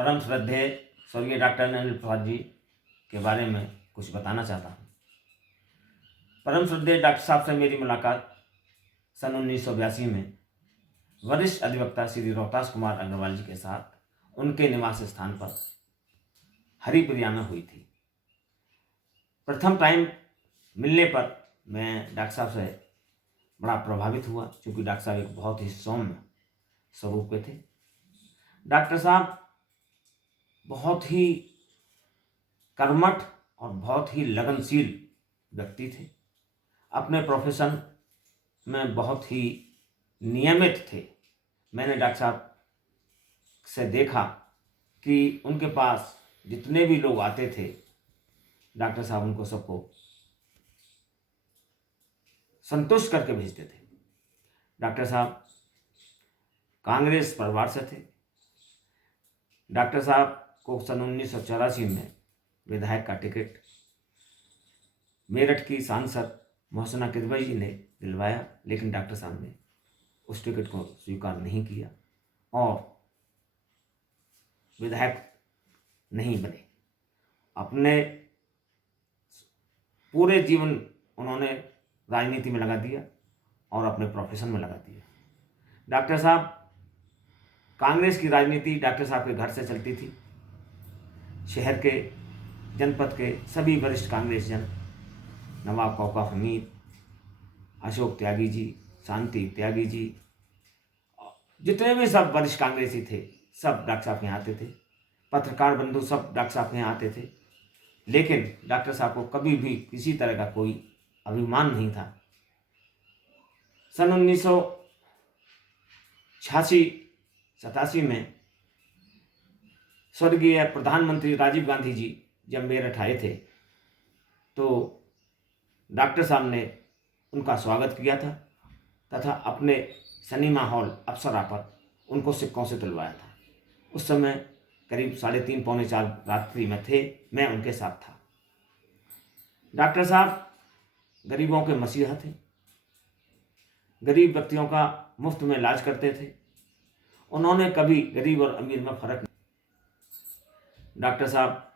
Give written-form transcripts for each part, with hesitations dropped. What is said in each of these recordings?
परम श्रद्धेय स्वर्गीय डॉक्टर अनिल प्रसाद जी के बारे में कुछ बताना चाहता हूँ। परम श्रद्धेय डॉक्टर साहब से मेरी मुलाकात सन 1982 में वरिष्ठ अधिवक्ता श्री रोहतास कुमार अग्रवाल जी के साथ उनके निवास स्थान पर हरिप्रिया में हुई थी। प्रथम टाइम मिलने पर मैं डॉक्टर साहब से बड़ा प्रभावित हुआ, क्योंकि डॉक्टर साहब एक बहुत ही सौम्य स्वरूप के थे। डॉक्टर साहब बहुत ही कर्मठ और बहुत ही लगनशील व्यक्ति थे। अपने प्रोफेशन में बहुत ही नियमित थे। मैंने डॉक्टर साहब से देखा कि उनके पास जितने भी लोग आते थे, डॉक्टर साहब उनको सबको संतुष्ट करके भेजते थे। डॉक्टर साहब कांग्रेस परिवार से थे। डॉक्टर साहब को सन 1984 में विधायक का टिकट मेरठ की सांसद मोहसिना किदवई जी ने दिलवाया, लेकिन डॉक्टर साहब ने उस टिकट को स्वीकार नहीं किया और विधायक नहीं बने। अपने पूरे जीवन उन्होंने राजनीति में लगा दिया और अपने प्रोफेशन में लगा दिया। डॉक्टर साहब कांग्रेस की राजनीति डॉक्टर साहब के घर से चलती थी। शहर के, जनपद के सभी वरिष्ठ कांग्रेस जन, नवाब कौका हमीद, अशोक त्यागी जी, शांति त्यागी जी, जितने भी सब वरिष्ठ कांग्रेसी थे, सब डॉक्टर साहब के यहाँ आते थे। पत्रकार बंधु सब डॉक्टर साहब के यहाँ आते थे। लेकिन डॉक्टर साहब को कभी भी किसी तरह का कोई अभिमान नहीं था। सन 1986-87 में स्वर्गीय प्रधानमंत्री राजीव गांधी जी जब मेरठ आए थे, तो डॉक्टर साहब ने उनका स्वागत किया था तथा अपने सिनेमा हॉल अप्सरा पर उनको सिक्कों से तुलवाया था। उस समय करीब 3:30 पौने 4 रात्रि में थे, मैं उनके साथ था। डॉक्टर साहब गरीबों के मसीहा थे। गरीब व्यक्तियों का मुफ्त में इलाज करते थे। उन्होंने कभी गरीब और अमीर में फर्क नहीं। डॉक्टर साहब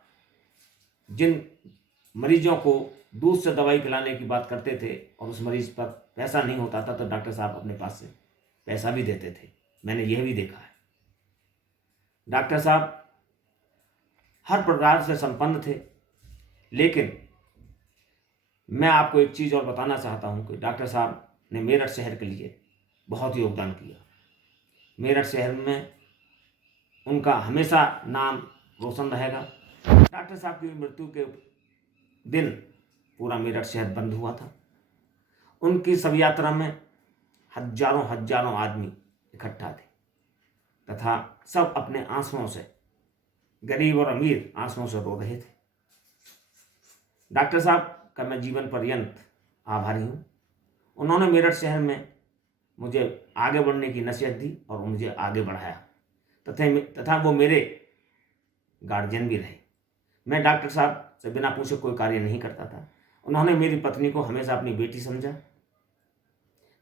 जिन मरीजों को दूध से दवाई खिलाने की बात करते थे और उस मरीज पर पैसा नहीं होता था, तो डॉक्टर साहब अपने पास से पैसा भी देते थे। मैंने यह भी देखा है। डॉक्टर साहब हर प्रकार से संपन्न थे। लेकिन मैं आपको एक चीज़ और बताना चाहता हूं कि डॉक्टर साहब ने मेरठ शहर के लिए बहुत योगदान किया। मेरठ शहर में उनका हमेशा नाम रोशन रहेगा। डॉक्टर साहब की मृत्यु के दिन पूरा मेरठ शहर बंद हुआ था। उनकी शव यात्रा में हजारों आदमी इकट्ठा थे तथा सब अपने आंसुओं से, गरीब और अमीर आंसुओं से रो रहे थे। डॉक्टर साहब का मैं जीवन पर्यंत आभारी हूँ। उन्होंने मेरठ शहर में मुझे आगे बढ़ने की नसीहत दी और मुझे आगे बढ़ाया तथा वो मेरे गार्जियन भी रहे। मैं डॉक्टर साहब से बिना पूछे कोई कार्य नहीं करता था। उन्होंने मेरी पत्नी को हमेशा अपनी बेटी समझा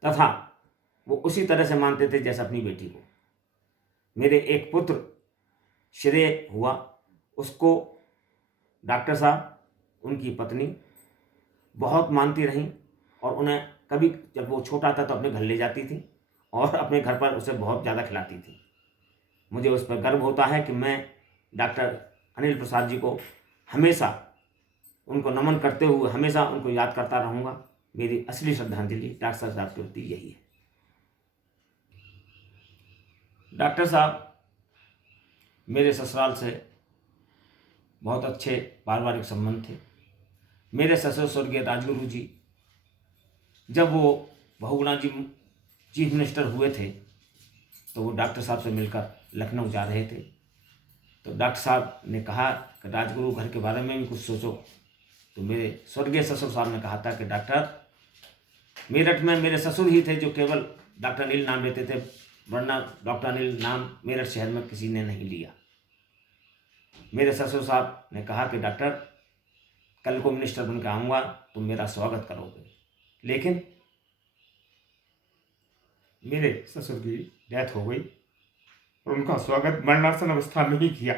तथा वो उसी तरह से मानते थे जैसे अपनी बेटी को। मेरे एक पुत्र श्रेय हुआ, उसको डॉक्टर साहब, उनकी पत्नी बहुत मानती रहीं और उन्हें कभी जब वो छोटा था तो अपने घर ले जाती थी और अपने घर पर उसे बहुत ज़्यादा खिलाती थी। मुझे उस पर गर्व होता है कि मैं डॉक्टर अनिल प्रसाद जी को हमेशा उनको नमन करते हुए हमेशा उनको याद करता रहूँगा। मेरी असली श्रद्धांजलि डॉक्टर साहब के प्रति यही है। डॉक्टर साहब मेरे ससुराल से बहुत अच्छे पारिवारिक संबंध थे। मेरे ससुर स्वर्गीय राजगुरु जी जब वो बहुगुणा जी चीफ मिनिस्टर हुए थे, तो वो डॉक्टर साहब से मिलकर लखनऊ जा रहे थे। तो डॉक्टर साहब ने कहा कि राजगुरु घर के बारे में भी कुछ सोचो। तो मेरे स्वर्गीय ससुर साहब ने कहा था कि डॉक्टर, मेरठ में मेरे ससुर ही थे जो केवल डॉक्टर अनिल नाम लेते थे, वरना डॉक्टर अनिल नाम मेरठ शहर में किसी ने नहीं लिया। मेरे ससुर साहब ने कहा कि डॉक्टर, कल को मिनिस्टर बनकर आऊँगा, तुम मेरा स्वागत करोगे। लेकिन मेरे ससुर की डेथ हो गई और उनका स्वागत मरणासन अवस्था में ही किया।